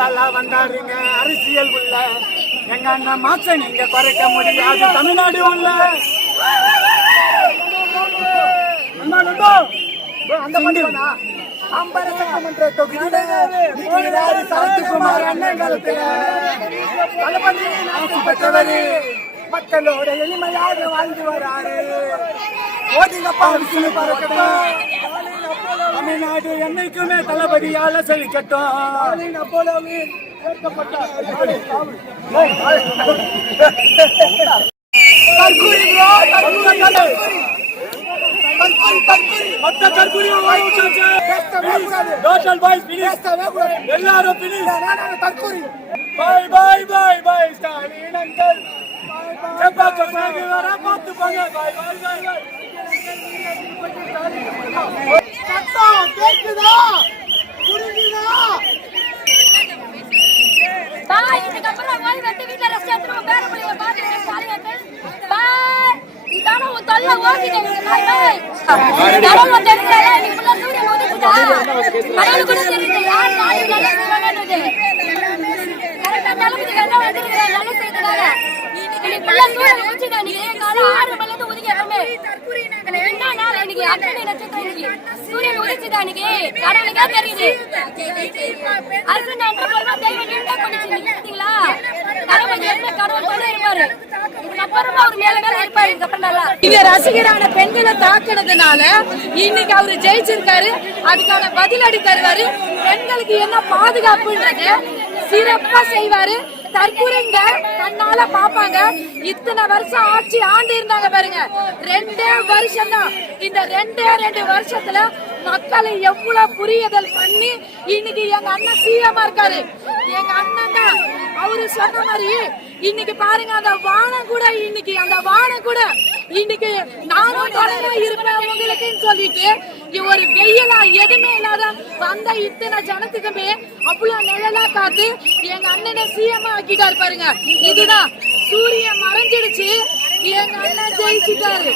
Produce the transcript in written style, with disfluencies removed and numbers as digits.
நல்லா வந்தாருங்க அரசியல் உள்ள எங்க அண்ணன் மாச நீங்க குறைக்க முடியாது தமிழ்நாடு உள்ள அந்த மண்டிவனா அம்பர சட்டமன்ற தொகுதியில சரத்குமார் அண்ணன் காலத்துல ஆட்சி பெற்றவரு மக்களோட எளிமையாக வாழ்ந்து வராரு. ஓடிங்கப்பா விசிலு பறக்கட்டும், தமிழ்நாடு என்னைக்குமே தளபதியால செழிக்கட்டும். அப்போலவே எல்லாரும் பாய் பாய் பாய் பாய் ஸ்டாலின் அங்கிள் பார்த்து போங்க. பாய் பாய் பாய் பாய் கேக்குதா புரியுதா? பாய் இதுக்கப்புறம் போய் வெட்டி வீட்டுல ரெஸ்ட் எடுத்துருவோம். பேர பிள்ளைங்க பாத்து ஸ்டாலின் பாய் இதான உன் தொல்லை ஓடிட்டேன். பாய் பாய் கடவுள தெரியல நீ புள்ள சூரியன் உதிச்சுடா. கடவுள் கூட தெரியல யார் நாளை நல்ல செய்வானது. கரெக்ட்டா தலபதி என்ன வந்துருக்கா நல்ல செய்ததால நீ புள்ள சூரியன் உதிச்சுடா. நீ கால 6 மணில இருந்து உதிக்கறமே என்ன நாள் இன்னைக்கு அட்டனை நட்சத்திரம் இன்னைக்கு சூரியன் உதிச்சுடா. இன்னைக்கு கடவுளுக்கே தெரியுது. அரசு நான் பரமா தெய்வம் நின்றா கொண்டுச்சு நிக்கிறீங்களா? தலபதி என்ன கடவுள் கூட இருப்பாரு. இதுக்கப்புறமா அவர் மேல மேல இருப்பாரு. இங்க ரசிகரான பெண்களை தாக்குனதுனால இன்னைக்கு அவரு ஜெயிச்சிருக்காரு. அதுக்கான பதிலடி தருவாரு. பெண்களுக்கு என்ன பாதுகாப்புன்றது சிறப்பா செய்வாரு. தற்கொலைங்க கண்ணால பாப்பாங்க. இத்தனை வருஷம் ஆட்சி ஆண்டு இருந்தாங்க பாருங்க. 2 வருஷம் தான். இந்த 2 வருஷத்துல மக்களை எவ்வளவு புரியுதல் பண்ணி இன்னைக்கு எங்க அண்ணன் சிஎம் இருக்காரு. எங்க அண்ணன் தான் அவரு சொன்ன மாதிரி இன்னைக்கு பாருங்க அந்த வானம் கூட இன்னைக்கு நானும் தொடர்ந்து இருப்பேன் உங்களுக்குன்னு சொல்லிட்டு ஒரு வெயிலா எதுவுமே இல்லாத வந்த இத்தனை ஜனத்துக்குமே அவ்வளவு நிழலா காத்து எங்க அண்ணனை சிஎம் ஆக்கிட்டாரு பாருங்க. இதுதான் சூரியன் மறைஞ்சிடுச்சு. எங்க அண்ணன் ஜெயிச்சுட்டாரு.